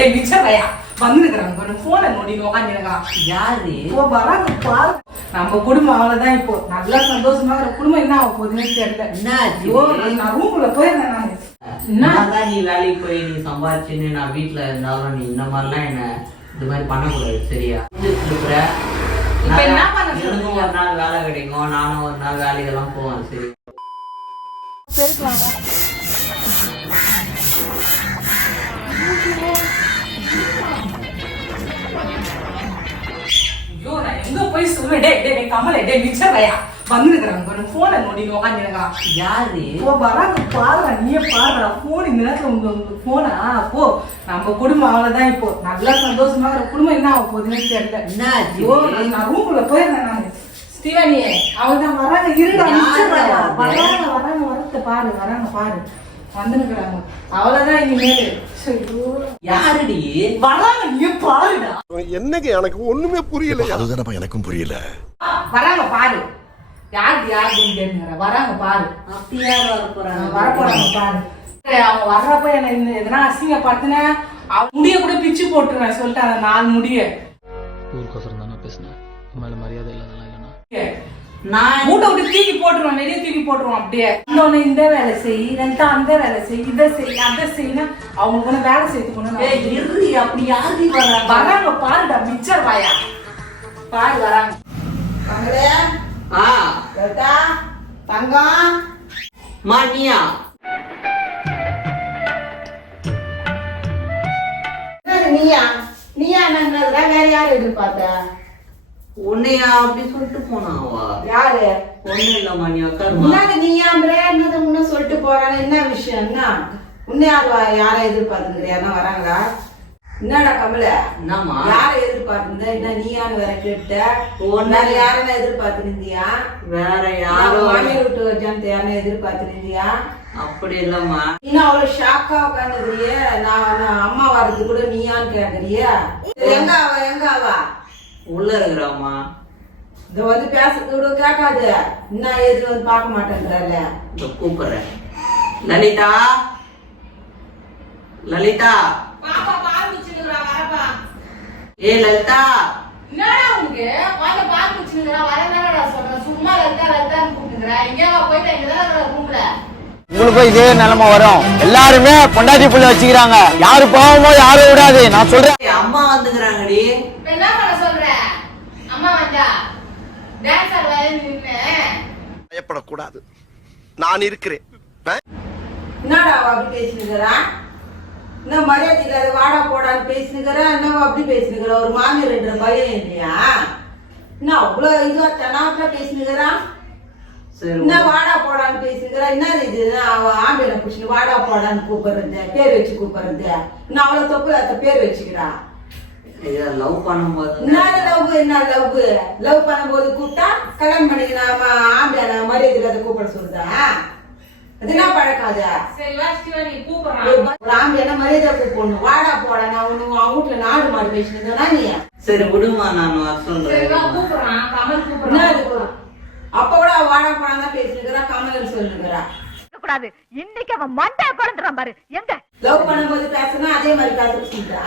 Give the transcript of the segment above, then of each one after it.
டேய் மிச்சரையா வந்துருக்குறாங்க பாரு போனை நோண்டின்னு உட்காந்துருக்கான் யாரு இப்போ வராங்க பாரு நம்ம குடும்பம் அவ்வளவுதான் இப்போ நல்லா சந்தோஷமா இருக்கிற குடும்பம் என்ன ஆக போகுதுன்னு தெரியல என்ன நான் போயிருந்தேன் நானு என்ன நீ வேலைக்கு போய் நீ சம்பாதிச்சுன்னு நான் வீட்டுல இருந்தாலும் நீ இந்த மாதிரிலாம் என்ன இது மாதிரி பண்ணக்கூடாது சரியா இருக்கிற இப்ப என்ன பண்ண எனக்கும் ஒரு நாள் வேலை கிடைக்கும் நானும் ஒரு நாள் வேலைக்கெல்லாம் போவேன் சரி ஐயோ நான் எங்க போய் சொல்லுவேன் டேய் டேய் டேய் கமலே டேய் மிச்சரையா வந்துருக்குறாங்க போனை உட்காந்துருக்கான் யாரு? இப்போ வராங்க பாருடா நீயே பாருடா போன் இந்த நேரத்துல உங்க உங்க போனா போ நம்ம குடும்பம் அவ்வளவுதான் இப்போ. நல்லா சந்தோஷமா இருக்கிற குடும்பம் என்ன ஆக போகுதுன்னு தெரியல. என்ன? ஐயோ நான் ரூம்குள்ள போயிருந்தேன் நானு. ஸ்ரீவாணி அவங்க தான் வராங்க. இருடா? வராங்க வராங்க வரத்த பாரு வராங்க பாரு. வந்துருக்குறாங்க. அவ்வளவுதான் இனிமேல். யாருடி? வராங்க நீயே பாருடா. என்னங்க எனக்கு ஒண்ணுமே புரியல அதுதானப்பா எனக்கும் புரியல. வராங்க பாரு. யாரு யாருன்னு கேட்டுங்கிற வராங்க பாரு. அப்படியா வர போறாங்க வரப்போறாங்க பாரு. ஏய், அவங்க வர்றப்ப என்ன இந்த எதனா அசிங்கப்படுத்தின முடிய கூட பிச்சு போட்டுருவேன் சொல்லிட்டு அந்த நாலு முடிய. ஊருக்கோசரம் தானே பேசினேன். உன் மேலே மரியாதை இல்லாதெல்லாம் நான் மூட்டை விட்டு தூக்கி போட்டுருவான் வெளியே தூக்கி போட்டுருவான் அப்படியே. இன்னொன்னு இந்த வேலை செய் ரெண்டா அந்த வேலை செய் இதை செய் அதை செய்யினா அவங்களுக்கு ஒண்ணு வேலை செய்து ஏய், கொண்டு இரு அப்படி யாரு வர வராங்க பாருடா மிச்சர் வாயா. பாரு வராங்க. ஆ. தங்கம். மானியா நீயா? நீயா? என்னங்கிறதுல வேற யாரு எதிர்பார்த்த? உன்னையா அப்படி சொல்லிட்டு போனாவா? யாரு? ஒண்ணு இல்லம்மா நீ அக்கா உன்னால நீ சொல்லிட்டு போறான என்ன விஷயம் என்ன? உன்னை யார் யார எதிர்பார்த்துக்கிறியா? என்னடா கமல? என்னம்மா? யார எதிர்பார்த்திருந்த? என்ன நீ வேற கேட்ட? உன்னால யாரெல்லாம் எதிர்பார்த்திருந்தியா? வேற யாரும் மாமி விட்டு வச்சான் யாரும் எதிர்பார்த்திருந்தியா? அப்படி இல்லம்மா. நீ அவ்வளவு ஷாக்கா உட்காந்துக்கிறிய நான் அம்மா வர்றது கூட நீயான்னு கேக்குறிய எங்க அவ எங்க அவ? உள்ள இருக்கிறாம்மா இத வந்து பேசுறது கூட கேட்காது. என்ன ஏது வந்து பார்க்க மாட்டேன்றால இந்த கூப்பிடுறேன். லலிதா? லலிதா? பாப்பா வரப்பா ஏ லலிதா? என்னடா உனக்கு? பால் குடிச்சுக்கிறா வரதானடா சொல்றேன் சும்மா லலிதா லலிதான்னு கூப்பிட்டுக்கிறா. எங்கேயா போயிட்டு இங்கதான் ரூம்ல. உங்களுக்கும் இதே நிலைமை வரும். எல்லாருமே பொண்டாட்டி புள்ள வச்சுக்கிறாங்க. யாரு போகாமோ யாரும் விடாது. நான் சொல்றேன். அம்மா வந்துக்கிறாங்கடி இப்ப என்ன பண்ண சொல்ற அம்மா வந்தா டான்ஸ் ஆட நின்னு பயப்படக்கூடாது. நான் இருக்கிறேன். என்னடா அவ அப்படி பேசினுக்கிறா? என்ன மரியாதை இல்லாத வாடா போடான்னு பேசினுக்கிறா? என்ன அப்படி பேசினுக்கிறா? ஒரு மாமியார் என்ற பயம் இல்லையா? என்ன அவ்வளவு இதுவா தெனாவட்டா பேசினுக்கிறா? என்ன வாடா போடான்னு பேசினுக்கிறா? என்ன இது அவ ஆம்பளை புடிச்சுன்னு வாடா போடான்னு கூப்பிடுறது பேர் வச்சு கூப்பிடுறது. இன்னும் அவ்வளவு தப்பு அத்த பேர் வச்சுக்கிறா? லவ் பண்ணும்போது என்ன லவ் என்ன லவ் லவ் பண்ணும்போது கூப்பிட்டா கல்யாணம் பண்ணிக்கலாம்? ஆம்பளை மரியாதை இல்லாத கூப்பிட சொல்லுதா அது என்ன பழக்கம் அது? சரி வா சிவனி கூப்பிடுறான் ஒரு ஆம்பளை என்ன மரியாதை கூப்பிடணும்? வாடா போடா நான் உன்னை அவங்க வீட்டுல நாடு மாடு பேசினதுனா நீ? சரி விடுமா நான் சொல்றேன். கூப்பிடுறான் கமல் கூப்பிடுறான் இது? அப்ப கூட அவ வாடா போடா தான் பேசினுக்கிறா கமலன் சொல்லுங்கிறா கூடாது இன்னைக்கு அவன் மண்டை குழந்துறான் பாரு. எங்க லவ் பண்ணும்போது பேசினா அதே மாதிரி பேச சொல்றா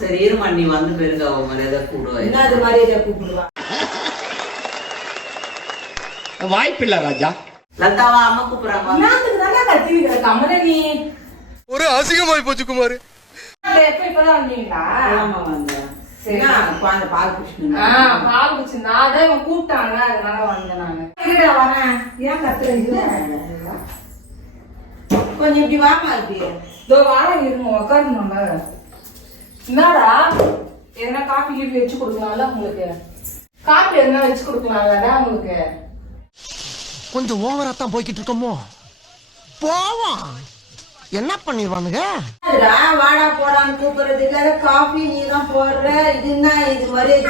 சரி இருமா நீ வந்து பிறகு அவ மரியாதை கூடுவா. என்ன அது மரியாதை கூப்பிடுவா? வாய்ப்பில்லை ராஜா. லதாவா அம்மா கூப்பிடுறாங்க. என்னத்துக்கு தானே கத்திருக்கிற கமல நீ ஒரு அசிங்கமாய் போச்சு குமார். எப்ப இப்பதான் வந்தீங்களா? ஆமா வந்தேன். கூப்பிட்டாங்க அதனால வந்தேன் நானு. ஏன் கத்துறீங்க கொஞ்சம் இப்படி வாமா இப்படி. இதோ வாழை இருங்க உட்காரணும்ல என்னடா? எதனா காஃபி கீஃபி வச்சு கொடுக்கலாம்ல உங்களுக்கு? காஃபி எதனா வச்சு கொடுக்கலாம்லடா உங்களுக்கு? கொஞ்சம் ஓவரா தான் போய்கிட்டு இருக்கோமோ? போவோம். என்ன பண்ணிடுவானுங்க? வாடா போடான்னு கூப்பிடுறது இல்லாத காஃபி நீ தான் போடுற. இது என்ன இது மரியாதை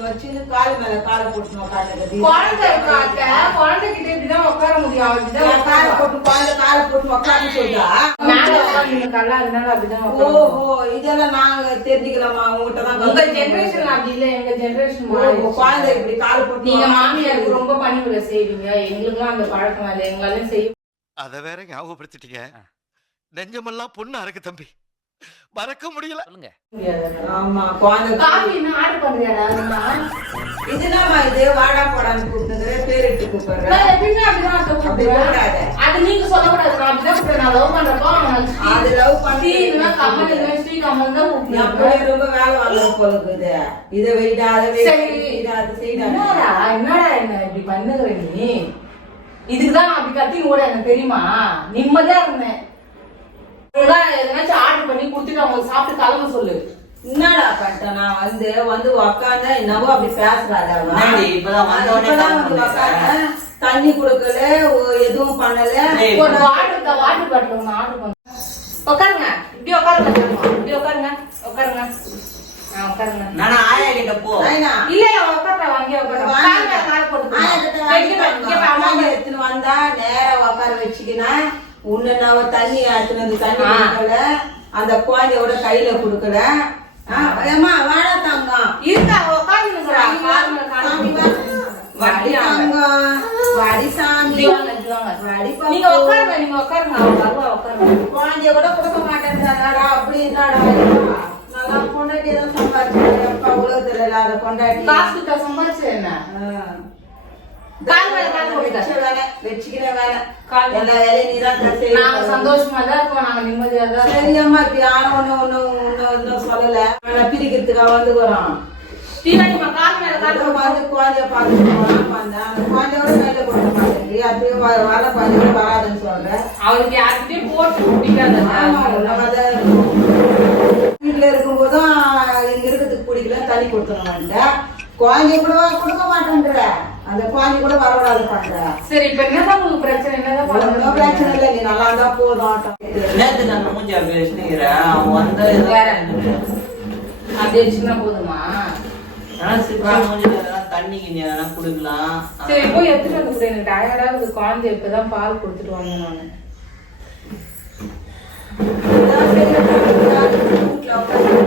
கொண்டு வச்சுன்னு கால் மேல காலை போட்டு உட்காந்துக்கிறது. குழந்தை குழந்தை கிட்ட இப்படிதான் உட்கார முடியும். காலை போட்டு குழந்தை காலை போட்டு உட்காந்து சொல்றா. அதனால அப்படிதான் உட்காரு. ஓஹோ இதெல்லாம் நாங்க தெரிஞ்சுக்கலாமா? உங்ககிட்ட தான் உங்க கத்துக்கணும். ஜெனரேஷன் அப்படி இல்ல. எங்க ஜெனரேஷன் குழந்தை இப்படி காலை போட்டு நீங்க உட்காந்து மாமியாருக்கு ரொம்ப பணிவிட செய்வீங்க. எங்களுக்குலாம் அந்த பழக்கம் இல்லை. எங்களாலும் செய்ய அத வேற ஞாபகப்படுத்திட்டீங்க. நெஞ்சமெல்லாம் பொண்ணு அறக்கு தம்பி. மறக்க முடியல. சொல்லுங்க. ஆமா இதுதாம்மா இது வாடா போடான்னு கூப்பிடுறேன். கூப்பிடுவேன். கூப்பிடாத. அது நீங்க சொல்லக்கூடாது நான் லவ் பண்றப்போ அது இல்லைன்னா கமல் ஸ்ரீ கமல் தான் ரொம்ப வேலை வாங்குற போல இருக்குது இதை வெயிடா அதை சரி. வெயிடா அது என்னடா என்னடா என்ன இப்படி பண்ணுகிற நீ? இதுக்குதான் நான் அப்படி கத்தின்னு ஓட எனக்கு தெரியுமா? நிம்மதியா இருந்தேன். எதனாச்சும் ஆர்டர் பண்ணி கொடுத்துட்டு அவங்களுக்கு சாப்பிட்டு கிளம்ப சொல்லு. என்னடா நான் வந்து வந்து உக்காந்தா என்னவோ அப்படி பேசுறாரு. தண்ணி கொடுக்கல எதுவும் பண்ணல. வாட்டர் வாட்டர் பாட்டில் ஆர்டர் பண்ண உட்காருங்க இப்படி உட்காருங்க? இப்படி உட்காருங்க உட்காருங்க வச்சுக்கினா உன்ன நான் தண்ணி வந்து தண்ணி. கொடுக்கல அந்த குழந்தையோட கையில கொடுக்கல. ஆ, ஏம்மா வாடா தங்கம். இருக்கா வா. வாடி தங்கம். வாடி சாமி. நீங்க உட்காருங்க நீங்க உட்காருங்க குழந்தைய கூட கொடுக்க மாட்டேன்றாடா அப்படி இது? நல்லா பொண்டாட்டி தான் சம்பாதிச்சு உலகத்துல இல்லாத காசு சம்பாதிச்சு என்ன. கால் மேல கால் போட்டுக்க வேலை வச்சுக்கிற வேலை. கால் எல்லா வேலையும் நீதான் தான் செய்யணும். நாங்க சந்தோஷமா தான் இருக்கோம் நாங்க நிம்மதியா தான் இருக்கோம். சரி அம்மா இப்படி ஒண்ணு ஒண்ணு சொல்லல. ஆனா பிரிக்கிறதுக்காக வந்துக்கிறோம் தீவாளிமா கால் மேல கால் போட்டு வந்து குழந்தைய பார்த்துட்டு வந்தேன் அந்த குழந்தையோட கையில கொடுக்க மாட்டேங்குது அப்படியே வ- வர குழந்தையோட வராதுன்னு சொல்றேன் அவருக்கு யார்கிட்டயும் போட்டு பிடிக்காத. வீட்டுல இருக்கும்போதும் இங்க இருக்கிறதுக்கு பிடிக்கல தண்ணி மாட்டேன் குழந்தைய கூட கொடுக்க மாட்டேன்ற? அந்த குழந்தை கூட வரவிடாது பண்ற சரி இப்ப என்னதான் உங்களுக்கு பிரச்சனை? என்னதான் ஒன்றும் பிரச்சனை இல்லை நீ நல்லா இருந்தா போதும் நேத்து நான் மூஞ்சி அப்படி வச்சுக்கிறேன் அவன் வந்து வேற. அப்படியே சின்ன போதுமா? தண்ணிக்கு நீ எதனா குடுக்கலாம். சரி போய் எடுத்துட்டு வந்து எனக்கு டயர்டா இருக்கு குழந்தை இப்பதான் பால் கொடுத்துட்டு வந்தேன் நானு. வீட்டுல உட்கார்ந்து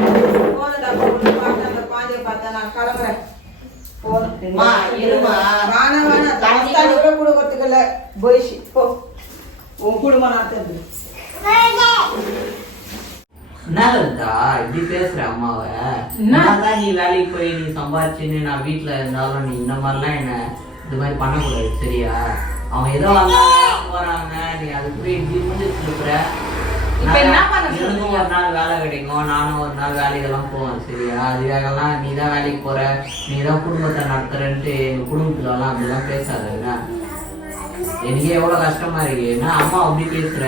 போதும்டா, போதும். பார்த்து அந்த குழந்தைய பார்த்தா நான் கிளம்புறேன். போதும். அம்மா, இரும்மா. வேணாம், வேணாம். தண்ணி கூட கொடுக்கறதுக்கு இல்ல. போயிடுச்சு. போ. உன் குடும்பம் நடத்துறது. என்ன இருந்தா இப்படி பேசுற அம்மாவை என்ன? என்னதான் நீ வேலைக்கு போய் நீ சம்பாதிச்சுன்னு நான் வீட்டுல இருந்தாலும் நீ இந்த மாதிரிலாம் என்ன இது மாதிரி பண்ணக்கூடாது சரியா அவன் ஏதோ வந்தாங்க போறாங்க நீ அதுக்கு போய் இப்படி முடிஞ்சு கொடுக்குற இப்ப என்ன பண்ண சொல்றீங்க? ஒரு நாள் வேலை கிடைக்கும் நானும் ஒரு நாள் வேலைக்கெல்லாம் போவேன் சரியா? அதுக்காகலாம் நீ தான் வேலைக்கு போற நீ தான் குடும்பத்தை நடத்துறன்ட்டு எங்க குடும்பத்துல எல்லாம் அப்படிலாம் பேசாத என்ன? எனக்கே எவ்வளவு கஷ்டமா இருக்கு. என்ன அம்மா அப்படி பேசுற?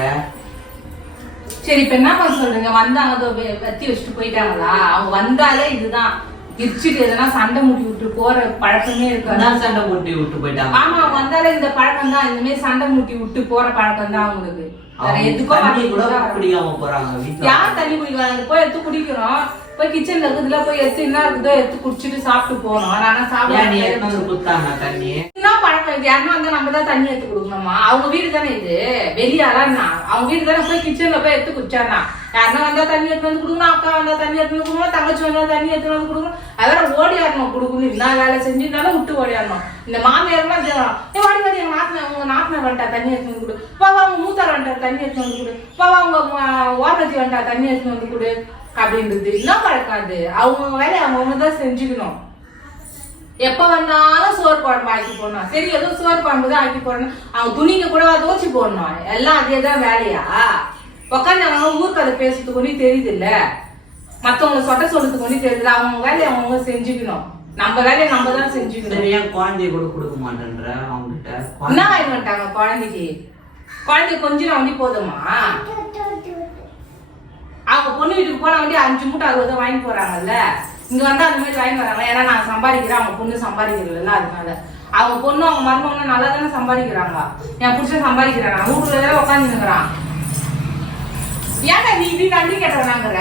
சரி இப்ப என்ன பண்ண சொல்றீங்க வந்தாங்க வெத்தி வச்சுட்டு போயிட்டாங்களா? அவங்க வந்தாலே இதுதான். இடிச்சிட்டு எதனா சண்டை முட்டி விட்டு போற பழக்கமே இருக்காது. அதான் சண்டை போட்டு விட்டு போயிட்டாங்க? ஆமா வந்தாலே இந்த பழக்கம் தான். இந்த மாதிரி சண்டை முட்டி விட்டு போற பழக்கம் தான் அவங்களுக்கு. வேற எதுக்கும் கூட. குடிக்காம போறாங்க யார் தண்ணி குடிக்கிறாங்க போய் எடுத்து குடிக்கிறோம் போய் கிச்சன்ல இருக்குதுல போய் எடுத்து என்ன இருக்குதோ எடுத்து குடிச்சிட்டு சாப்பிட்டு போறோம் ஆனா சாப்பிட தண்ணி? அவங்களுக்கு யாருன்னா வந்தா நம்ம தான் தண்ணி எடுத்து கொடுக்கணுமா? அவங்க வீடு தானே இது. வெளியாளா அவங்க வீடு தானே போய் கிச்சன்ல போய் எடுத்து குடிச்சானா யாருன்னா வந்தா தண்ணி எடுத்து வந்து கொடுக்கணும். அக்கா வந்தா தண்ணி எடுத்து வந்து கொடுக்கணும். தங்கச்சி வந்தா தண்ணி எடுத்து வந்து கொடுக்கணும். அதெல்லாம் ஓடி ஆடணும். கொடுக்கணும். என்ன வேலை செஞ்சுட்டாலும் விட்டு ஓடி ஆடணும். இந்த மாமியார்லாம் செய்யணும் ஏ வாடி வாடி எங்க நாட்டின உங்க நாட்டின வந்துட்டா தண்ணி எடுத்து வந்து கொடு. பாவா அவங்க மூத்தார் வந்துட்டா தண்ணி எடுத்து வந்து கொடு. பாவா அவங்க ஓரத்தி வந்துட்டா தண்ணி எடுத்து வந்து கொடு. அப்படின்றது. என்ன பழக்காது அவங்க வேலையை அவங்க தான் செஞ்சுக்கணும். எப்ப வந்தாலும் சோறு குழம்பு ஆக்கி போடணும். சரி ஏதோ சோறு குழம்பு தான் ஆக்கி போடணும். அவங்க துணிங்க கூட தோச்சி போடணும். எல்லாம் அதே தான் வேலையா? அவங்க ஊருக்கு அதை பேசுறதுக்கு ஒன்றும் தெரியுது இல்ல மத்தவங்களை சொட்ட சொல்றதுக்கு ஒன்றும் தெரியுது அவங்க வேலையை அவங்க செஞ்சுக்கணும். நம்ம வேலையை நம்ம தான் செஞ்சுக்கணும். ஏன் குழந்தைய கூட கொடுக்க மாட்டேன்ற அவங்க கிட்ட என்ன வாங்கி வந்துட்டாங்க குழந்தைக்கு? குழந்தை கொஞ்சம் வண்டி போதுமா? அவங்க பொண்ணு வீட்டுக்கு போன வண்டி அஞ்சு மூட்டை அறுபது வாங்கி போறாங்கல்ல. இங்க வந்து அந்த மாதிரி வாங்கி வராங்க ஏன்னா நான் சம்பாதிக்கிறேன் அவங்க பொண்ணு சம்பாதிக்கிறதில்ல அதனால. அவங்க பொண்ணு அவங்க மருமகனும் நல்லா தானே சம்பாதிக்கிறாங்க என் புருஷன் சம்பாதிக்கிறான்? வீட்டுல உட்காந்துருக்கிறான் ஏன்டா நீ இப்படி நன்றி கேட்டவனாங்கிற?